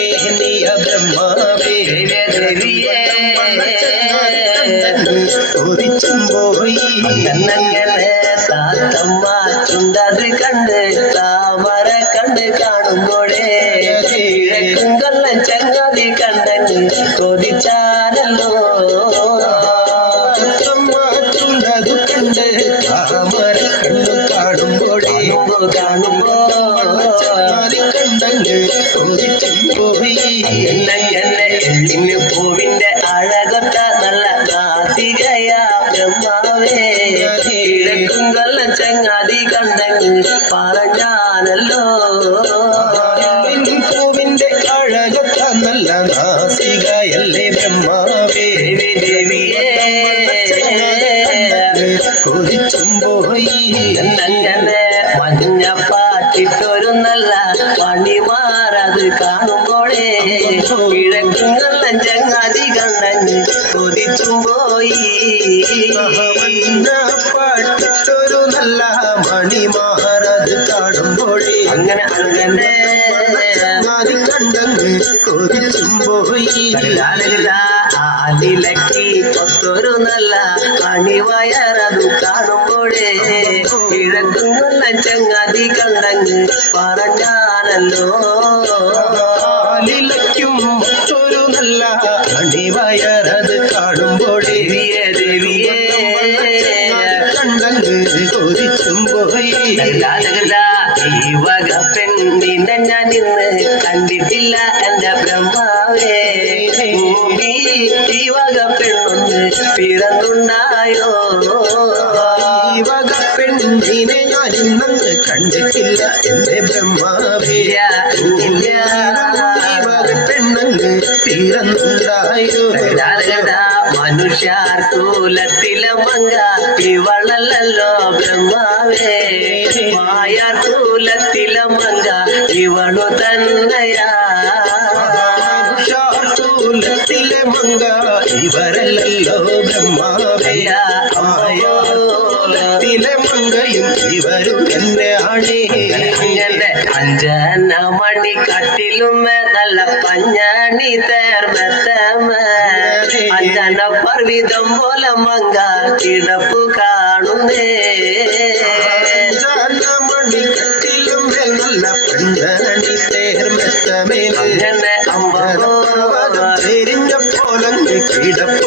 Mania ബ്രഹ്മാവേ ദേവിയെ ഒരിച്ചും പോയി അങ്ങനെ താത്തമ്മ ചുണ്ടത് കണ്ട് താമര കണ്ട് കാണുമ്പോഴേ. കൊല്ലം ചങ്ങാതി കണ്ടങ്ങ് കൊതിച്ചാലല്ലോ. മാറ്റുന്നതു കണ്ട് താമര കണ്ണു കാണുമ്പോഴേ. കാണുമ്പോ കണ്ടങ്ങ് ഒരിച്ചും പോയി എന്നങ്ങനെ എള്ളിന് പൂവിന്റെ അഴകൊത്ത നല്ല നാസികയാ ബ്രഹ്മാവേ. കിഴക്കും കൊല്ലം ചങ്ങാതി കണ്ടങ്ങ് പറഞ്ഞാനല്ലോ പൂവിന്റെ അഴകത്ത നല്ല നാസികയല്ലേ ബ്രഹ്മാവേ. ദേവി ദേവിയേ കൊതിച്ചും പോയി എന്നങ്ങനെ മഞ്ഞ പാട്ടിട്ടൊരു നല്ല പണിമാറത് കാണുമ്പോഴേ. കിഴക്കും നല്ല ചങ്ങാതി കണ്ണങ്ങ് കൊതിച്ചും പോയി. പാട്ടിട്ടൊരു നല്ല മണിമാറത് കാണുമ്പോഴേ. അങ്ങനെ അങ്ങനെ കണ്ടങ്ങ് കൊതിച്ചും പോയി. ആലിലക്കി ഒത്തൊരു നല്ല അണിവയറതു കാണുമ്പോഴേ. കിഴക്കും ചങ്ങാതി കണ്ടങ്ങ് പറഞ്ഞാനല്ലോ നിലയ്ക്കും ഒരു നല്ല അണിവയറത് കാണുമ്പോഴേ ദേവിയേ ദേവിയേ. കണ്ടങ്ങ് കൊതിച്ചും പോയി. ഈ വക പെണ്ണിനെ ഞാൻ ഇന്ന് കണ്ടിട്ടില്ല എന്റെ ബ്രഹ്മാവേ. ഈ വക പെണ്ണൊന്ന് പിറന്നുണ്ടായോ? വക പെണ്ണിനെ ഞാൻ ഇന്നങ്ങ് കണ്ടിട്ടില്ല. എന്റെ ബ്രഹ്മാവേ ഇല്ല, ഈ വക പെണ്ണങ്ങ് തീർന്നുണ്ടായോ മനുഷ്യാർ കൂലത്തിലെ മങ്ക ഇവളല്ലോ ബ്രഹ്മാവേ. മായാർ കൂലത്തിലെ മങ്ക ഇവളു തന്നെയാ ശാർത്തൂലത്തിലെ മങ്ക ഇവരല്ലോ நீல மங்கையும் இவரும் என்ன ஆடே அஞ்சன மணி கட்டிலும் நல்ல பஞ்சாணி தேர்மத்தம அஞ்சன பர்விதம் போல மங்கா கிடப்பு காணுமே. மணி தெரிஞ்ச போலங்கு கிடப்பு